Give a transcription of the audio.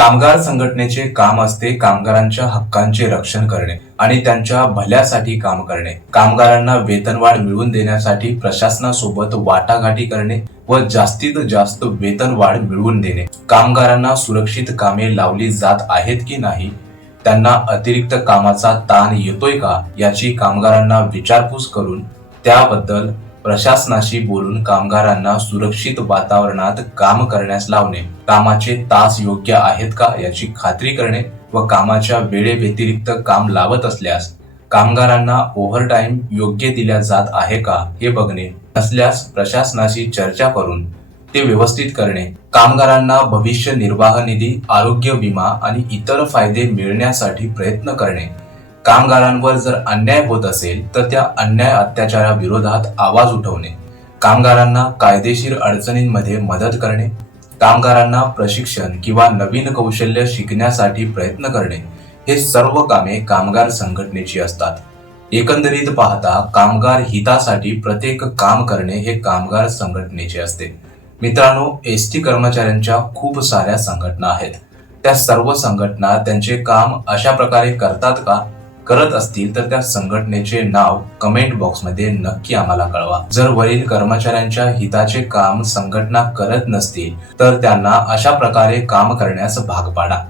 कामगार संघटनेचे काम असते कामगारांच्या हक्कांचे रक्षण करणे आणि त्यांच्या भल्यासाठी काम करणे. कामगारांना वेतनवाढ मिळवून देण्यासाठी प्रशासनासोबत वाटाघाटी करणे व जास्तीत जास्त वेतनवाढ मिळवून देणे. कामगारांना सुरक्षित कामे लावली जात आहेत की नाही, त्यांना अतिरिक्त कामाचा ताण येतोय का याची कामगारांना विचारपूस करून त्याबद्दल प्रशासनाशी बोलून कामगारांना सुरक्षित वातावरणात काम करण्यास लावणे, कामाचे तास योग्य आहेत का याची खात्री करणे व कामाच्या वेळेव्यतिरिक्त काम लावत असल्यास कामगारांना ओव्हरटाईम योग्य दिल्या जात आहे का हे बघणे, नसल्यास प्रशासनाशी चर्चा करून ते व्यवस्थित करणे. कामगारांना भविष्य निर्वाह निधी, आरोग्य विमा आणि इतर फायदे मिळण्यासाठी प्रयत्न करणे. कामगारांवर जर अन्याय होत असेल तर त्या अन्याय अत्याचाराविरोधात आवाज उठवणे. कामगारांना कायदेशीर अडचणींमध्ये मदत करणे. कामगारांना प्रशिक्षण किंवा नवीन कौशल्य शिकण्यासाठी प्रयत्न करणे. हे सर्व कामे कामगार संघटनेची असतात. एकंदरीत पाहता कामगार हितासाठी प्रत्येक काम करणे हे कामगार संघटनेचे असते. मित्रांनो, एसटी कर्मचाऱ्यांच्या खूप साऱ्या संघटना आहेत. त्या सर्व संघटना त्यांचे काम अशा प्रकारे करतात का? करत असतील तर त्या संघटनेचे नाव कमेंट बॉक्समध्ये नक्की आम्हाला कळवा. जर वरील कर्मचाऱ्यांच्या हिताचे काम संघटना करत नसतील तर त्यांना अशा प्रकारे काम करण्यास भाग पाडा.